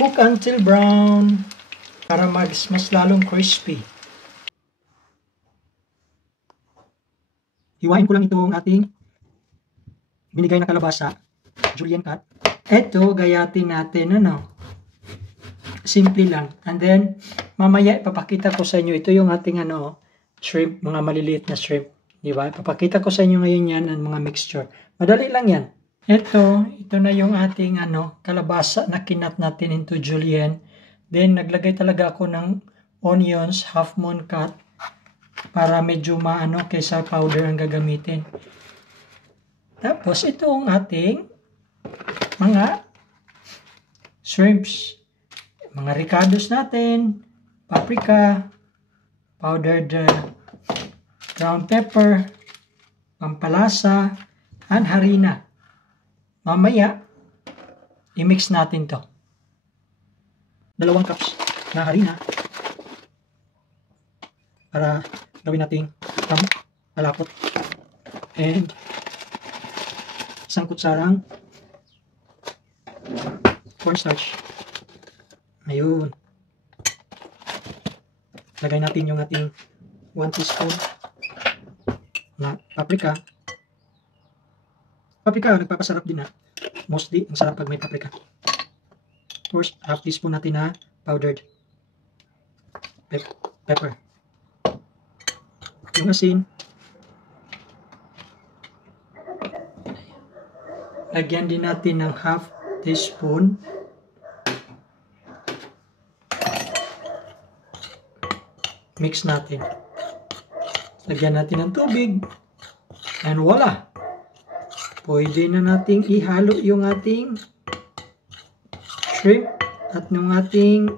Cook until brown para mas lalong crispy. Hiwain ko lang itong ating binigay na kalabasa, julienne cut. Ito, gayatin natin, simple lang. And then, mamaya ipapakita ko sa inyo, ito yung ating shrimp, mga maliliit na shrimp. Di ba? Ipapakita ko sa inyo ngayon yan, ang mga mixture. Madali lang yan. Ito na yung ating kalabasa na kinat natin into julienne. Then, naglagay talaga ako ng onions, half moon cut, para medyo kaysa powder ang gagamitin. Tapos, ito ang ating mga shrimps. Mga ricados natin, paprika, powdered ground pepper, pampalasa, and harina. Mamaya, i-mix natin to. 2 cups na harina para gawin nating malapot. And 1 kutsarang cornstarch. Ayun. Lagay natin yung ating 1 teaspoon na paprika. Paprika, nagpapasarap din Mostly, ang sarap pag may paprika. Of course, half teaspoon natin na powdered pepper. Yung asin. Lagyan din natin ng half teaspoon mix natin. Lagyan natin ng tubig. And voila! Pwede na nating ihalo yung ating shrimp at yung ating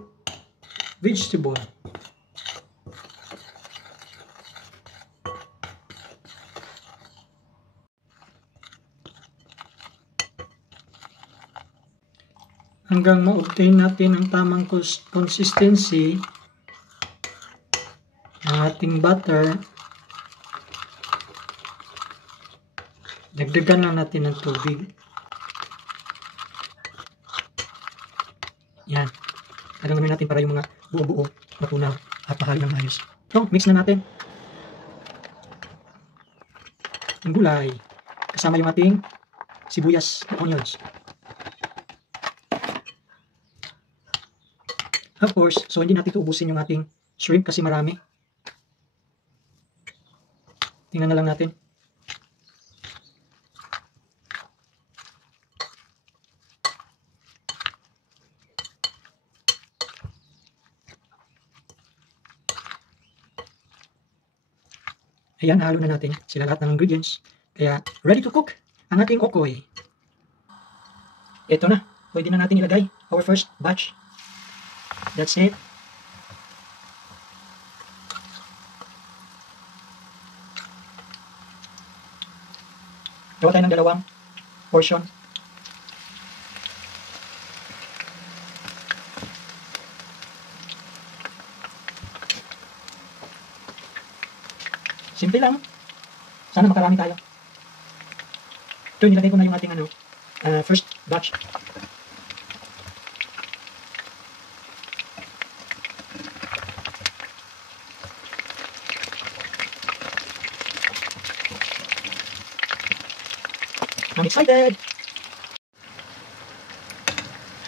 vegetable. Hanggang ma-obtain natin ang tamang consistency ng ating butter, dagdagan lang natin ng tubig. Yan. Gagawin natin para yung mga buo-buo matunaw at mahalo ng ayos. So, mix na natin ang gulay kasama yung ating sibuyas at onions. Of course, so hindi natin ubusin yung ating shrimp kasi marami. Tingnan na lang natin. Ayan, halo na natin sila lahat ng ingredients. Kaya, ready to cook ang ating okoy. Ito na. Pwede na natin ilagay our first batch. That's it. Gawa tayo ng 2 portion. Simple lang. Sana makarami tayo. Ito, nilagay ko na yung ating first batch. I'm excited!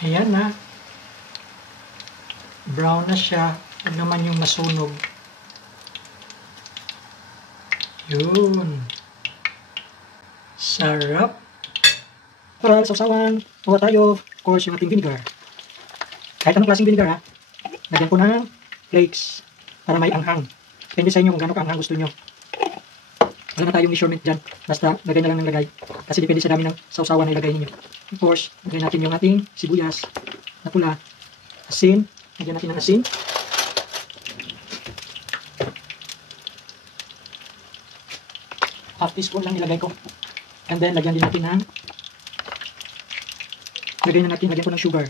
Ayan na. Brown na siya. Ano naman yung masunog. Yun. Sarap. Para sausawan, kuha tayo, of course, yung ating vinegar. Kahit anong klaseng vinegar lagyan ko ng flakes para may anghang. Depende sa inyo kung gano'n kaanghang gusto nyo. Wala na tayong measurement dyan. Basta lagay na lang ng lagay. Kasi depende sa dami ng sausawan na ilagay ninyo. Of course, lagay natin yung ating sibuyas na pula. Asin. Lagyan natin ng asin. Half teaspoon lang nilagay ko. And then, lagyan din natin ng lagyan ko ng sugar.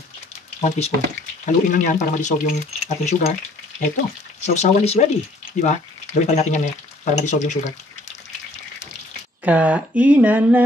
1 teaspoon. Haluin lang yan para ma-dissolve yung ating sugar. Eto, sausawan is ready. Diba? Gawin pa rin natin yan para ma-dissolve yung sugar. Kainan na!